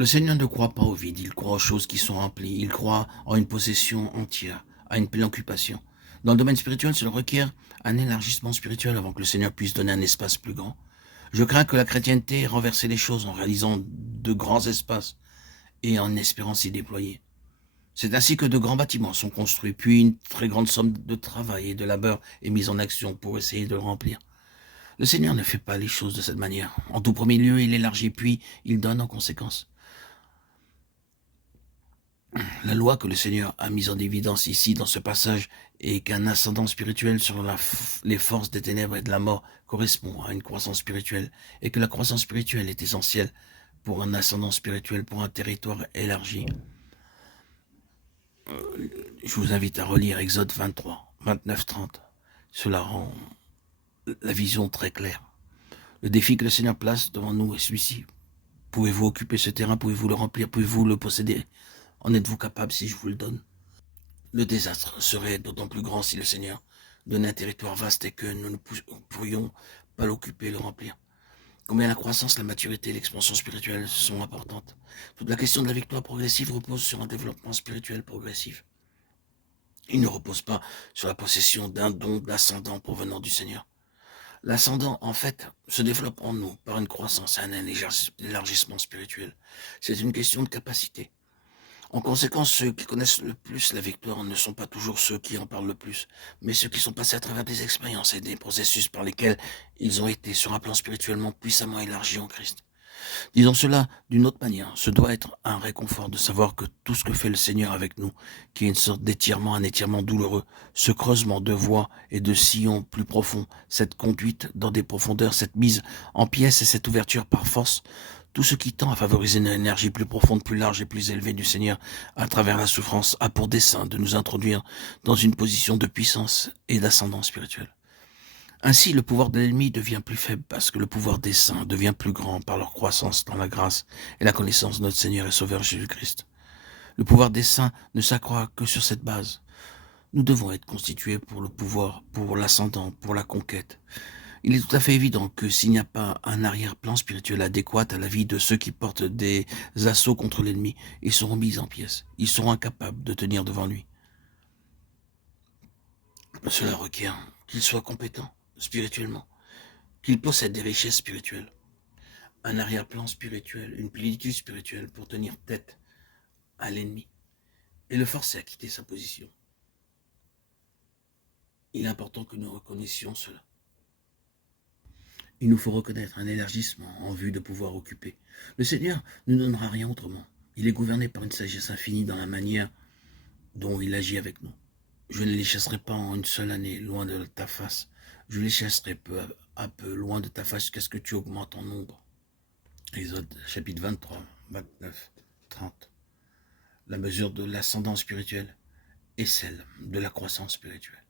Le Seigneur ne croit pas au vide, il croit aux choses qui sont remplies, il croit en une possession entière, à une pleine occupation. Dans le domaine spirituel, cela requiert un élargissement spirituel avant que le Seigneur puisse donner un espace plus grand. Je crains que la chrétienté ait renversé les choses en réalisant de grands espaces et en espérant s'y déployer. C'est ainsi que de grands bâtiments sont construits, puis une très grande somme de travail et de labeur est mise en action pour essayer de le remplir. Le Seigneur ne fait pas les choses de cette manière. En tout premier lieu, il élargit, puis il donne en conséquence. La loi que le Seigneur a mise en évidence ici dans ce passage est qu'un ascendant spirituel sur les forces des ténèbres et de la mort correspond à une croissance spirituelle et que la croissance spirituelle est essentielle pour un ascendant spirituel, pour un territoire élargi. Je vous invite à relire Exode 23, 29, 30. Cela rend la vision très claire. Le défi que le Seigneur place devant nous est celui-ci. Pouvez-vous occuper ce terrain? Pouvez-vous le remplir? Pouvez-vous le posséder? En êtes-vous capable si je vous le donne? Le désastre serait d'autant plus grand si le Seigneur donnait un territoire vaste et que nous ne pourrions pas l'occuper, le remplir. Combien la croissance, la maturité et l'expansion spirituelle sont importantes. Toute la question de la victoire progressive repose sur un développement spirituel progressif. Il ne repose pas sur la possession d'un don d'ascendant provenant du Seigneur. L'ascendant, en fait, se développe en nous par une croissance et un élargissement spirituel. C'est une question de capacité. En conséquence, ceux qui connaissent le plus la victoire ne sont pas toujours ceux qui en parlent le plus, mais ceux qui sont passés à travers des expériences et des processus par lesquels ils ont été sur un plan spirituellement puissamment élargi en Christ. Disons cela d'une autre manière, ce doit être un réconfort de savoir que tout ce que fait le Seigneur avec nous, qui est une sorte d'étirement, un étirement douloureux, ce creusement de voies et de sillons plus profonds, cette conduite dans des profondeurs, cette mise en pièces et cette ouverture par force, tout ce qui tend à favoriser une énergie plus profonde, plus large et plus élevée du Seigneur à travers la souffrance a pour dessein de nous introduire dans une position de puissance et d'ascendant spirituel. Ainsi, le pouvoir de l'ennemi devient plus faible parce que le pouvoir des saints devient plus grand par leur croissance dans la grâce et la connaissance de notre Seigneur et Sauveur Jésus-Christ. Le pouvoir des saints ne s'accroît que sur cette base. Nous devons être constitués pour le pouvoir, pour l'ascendant, pour la conquête. Il est tout à fait évident que s'il n'y a pas un arrière-plan spirituel adéquat à la vie de ceux qui portent des assauts contre l'ennemi, ils seront mis en pièces. Ils seront incapables de tenir devant lui. Cela requiert qu'ils soient compétents spirituellement, qu'ils possèdent des richesses spirituelles, un arrière-plan spirituel, une plénitude spirituelle pour tenir tête à l'ennemi et le forcer à quitter sa position. Il est important que nous reconnaissions cela. Il nous faut reconnaître un élargissement en vue de pouvoir occuper. Le Seigneur ne donnera rien autrement. Il est gouverné par une sagesse infinie dans la manière dont il agit avec nous. Je ne les chasserai pas en une seule année, loin de ta face. Je les chasserai peu à peu, loin de ta face, jusqu'à ce que tu augmentes en nombre. Exode chapitre 23, 29, 30. La mesure de l'ascendant spirituel est celle de la croissance spirituelle.